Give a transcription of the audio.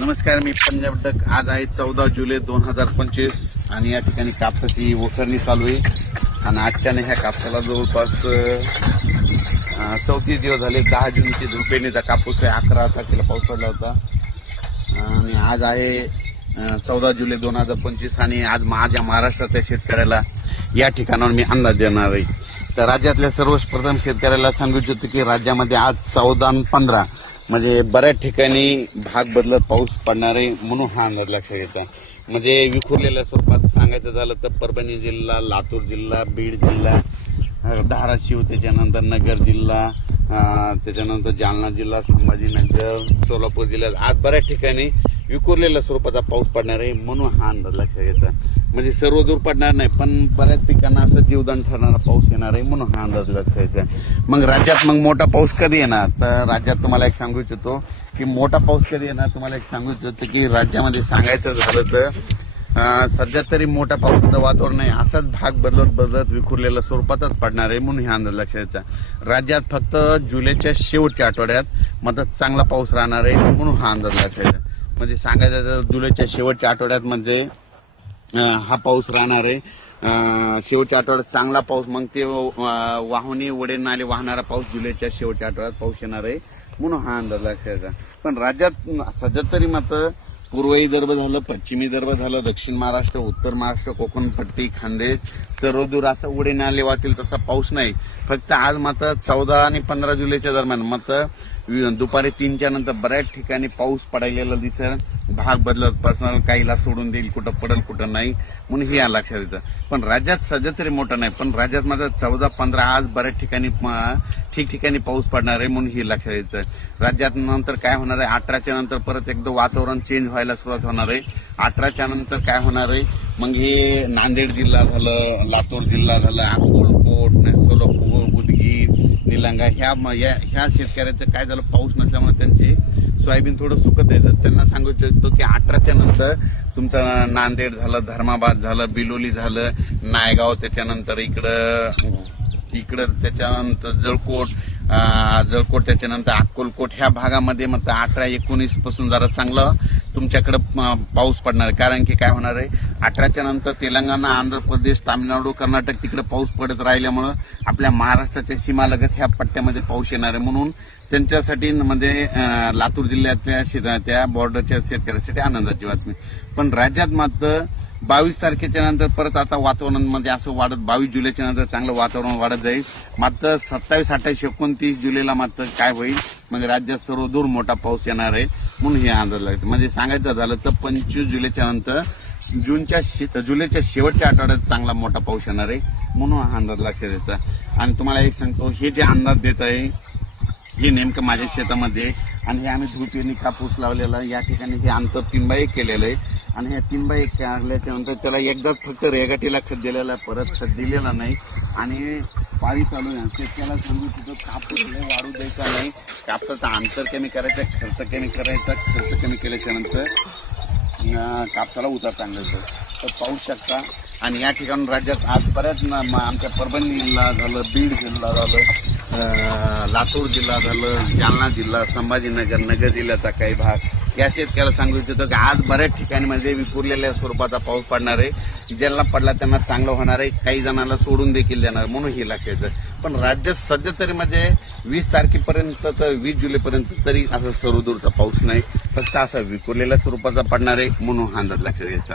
नमस्कार मी पंजाब डक. आज आहे चौदा जुलै दोन हजार पंचवीस आणि या ठिकाणी कापसाची वखरणी चालू आहे. आणि आजच्याने ह्या कापसाला जवळपास चौतीस दिवस झाले दहा जूनची धुपेणीचा कापूस आहे अकरा तारखेला पाऊस पडला होता. आणि आज आहे चौदा जुलै दोन हजार पंचवीस आणि आज माझ्या महाराष्ट्रातल्या शेतकऱ्याला या ठिकाणावर मी अंदाज देणार आहे. तर राज्यातल्या सर्वप्रथम शेतकऱ्याला सांगू इच्छितो की राज्यामध्ये आज चौदा पंधरा म्हणजे बऱ्याच ठिकाणी भाग बदलत पाऊस पडणार आहे म्हणून हा अंदाज लक्षात घ्यायचा म्हणजे विखुरलेल्या स्वरूपात सांगायचं झालं तर परभणी जिल्हा लातूर जिल्हा बीड जिल्हा धाराशिव त्याच्यानंतर नगर जिल्हा त्याच्यानंतर जालना जिल्हा संभाजीनगर सोलापूर जिल्ह्यात. आज बऱ्याच ठिकाणी विखुरलेल्या स्वरूपाचा पाऊस पडणार आहे म्हणून हा अंदाज लक्षात घ्यायचा म्हणजे सर्व दूर पडणार नाही पण बऱ्याच पिकांना असं जीवदान ठरणारा पाऊस येणार आहे म्हणून हा अंदाज लक्षात घ्यायचा मग राज्यात मग मोठा पाऊस कधी येणार? तर राज्यात तुम्हाला एक सांगू इच्छितो की मोठा पाऊस कधी येणार? तुम्हाला एक सांगू इच्छितो की राज्यामध्ये सांगायचं झालं तर सध्या तरी मोठ्या पावसाचं वातावरण आहे. असाच भाग बदलत बदलत विखुरलेल्या स्वरूपातच पडणार आहे म्हणून हे अंदाज लक्षात द्यायचा राज्यात फक्त जुलैच्या शेवटच्या आठवड्यात मदत चांगला पाऊस राहणार आहे म्हणून हा अंदाज लक्षात घ्यायचा म्हणजे सांगायचं तर जुलैच्या शेवटच्या आठवड्यात म्हणजे हा पाऊस राहणार आहे. शेवटच्या आठवड्यात चांगला पाऊस मग ते अं, वाहुनी वडे नाले वाहणारा पाऊस जुलैच्या शेवटच्या आठवड्यात पाऊस येणार आहे म्हणून हा अंदाज लक्षात पण राज्यात सध्या तरी मात्र पूर्व विदर्भ झालं पश्चिमी विदर्भ झालं दक्षिण महाराष्ट्र उत्तर महाराष्ट्र कोकण पट्टी खानदेश सर्व दूर असं उडे नाले वाहतील तसा पाऊस नाही. फक्त आज मात्र चौदा आणि पंधरा जुलैच्या दरम्यान मात्र दुपारी तीनच्या नंतर बऱ्याच ठिकाणी पाऊस पडायला दिसेल. भाग बदलत पर्सनल काहीला सोडून देईल कुठं पडेल कुठं नाही. म्हणून हे लक्षात येतं. पण राज्यात सध्या तरी मोठं नाही. पण राज्यात माझं चौदा पंधरा आज बऱ्याच ठिकाणी ठिकठिकाणी पाऊस पडणार आहे म्हणून हे लक्षात यायचं राज्यात नंतर काय होणार आहे? अठराच्या नंतर परत एकदा वातावरण चेंज व्हायला सुरुवात होणार आहे. अठराच्या नंतर काय होणार आहे? मग हे नांदेड जिल्हा झालं लातूर जिल्हा झालं अकोलकोट सोलापूर उदगीर लंगा ह्या म- या ह्या शेतकऱ्याचं काय झालं पाऊस नसल्यामुळे त्यांचे सोयाबीन थोडं सुकत येतं त्यांना सांगू इच्छितो की अठराच्या नंतर तुमचं नांदेड झालं धर्माबाद झालं बिलोली झालं नायगाव त्याच्यानंतर इकडं इकडं त्याच्यानंतर जळकोट जळकोट त्याच्यानंतर अक्कलकोट ह्या भागामध्ये मग अठरा एकोणीसपासून जरा चांगलं. तुमच्याकडं पाऊस पडणार. आहे कारण की काय होणार आहे? अठराच्या नंतर तेलंगणा आंध्र प्रदेश तामिळनाडू कर्नाटक तिकडे पाऊस पडत राहिल्यामुळं आपल्या महाराष्ट्राच्या सीमालगत ह्या पट्ट्यामध्ये पाऊस येणार आहे. म्हणून त्यांच्यासाठी म्हणजे लातूर जिल्ह्यातल्या शेत त्या बॉर्डरच्या शेतकऱ्यासाठी आनंदाची बातमी. पण राज्यात मात्र बावीस तारखेच्या नंतर परत आता वातावरण म्हणजे असं वाढत बावीस जुलैच्या नंतर चांगलं वातावरण वाढत जाईल. मात्र सत्तावीस अठ्ठावीस एकोणतीस जुलैला मात्र काय होईल? मग राज्यात सर्वदूर मोठा पाऊस येणार आहे म्हणून हे अंदाज लागतं. म्हणजे सांगायचं झालं तर पंचवीस जुलैच्या नंतर जूनच्या जुलैच्या शेवटच्या आठवड्यात चांगला मोठा पाऊस येणार आहे म्हणून हा अंदाज लक्षात येतं. आणि तुम्हाला एक सांगतो हे जे अंदाज देत आहे हे नेमकं माझ्या शेतामध्ये आणि हे आम्ही धुपेनी कापूस लावलेला या ठिकाणी हे अंतर तीन बाय एक केलेलं आहे. आणि ह्या तीन बाय एक काढल्याच्या नंतर त्याला एकदाच फक्त रेगाटीला खत दिलेला आहे परत खत दिलेला नाही. आणि पाळी चालू आहे. शेतकऱ्याला सांगू तिथं कापूस लय वाढू द्यायचा नाही? कापसाचा अंतर कमी करायचा खर्च कमी करायचा खर्च कमी केल्याच्यानंतर कापसाला उतार चांगला तर पाहू शकता. आणि या ठिकाणी राज्यात आज बऱ्याच म- आमच्या परभणी जिल्हा झालं बीड जिल्हा झालं लातूर जिल्हा झालं जालना जिल्हा संभाजीनगर नगर जिल्ह्याचा काही भाग. या शेतकऱ्याला सांगू इच्छितो की आज बऱ्याच ठिकाणी म्हणजे विखुरलेल्या स्वरूपाचा पाऊस पडणार आहे. ज्यांना पडला त्यांना चांगलं होणार आहे. काही जणांना सोडून देखील देणार म्हणून हे लक्षात पण राज्यात सध्या तरी म्हणजे वीस तारखेपर्यंत तर वीस जुलैपर्यंत तरी असं सर्वदूरचा पाऊस नाही. फक्त असा विखुरलेल्या स्वरूपाचा पडणार आहे म्हणून हा अंदाज लक्षात घ्यायचा.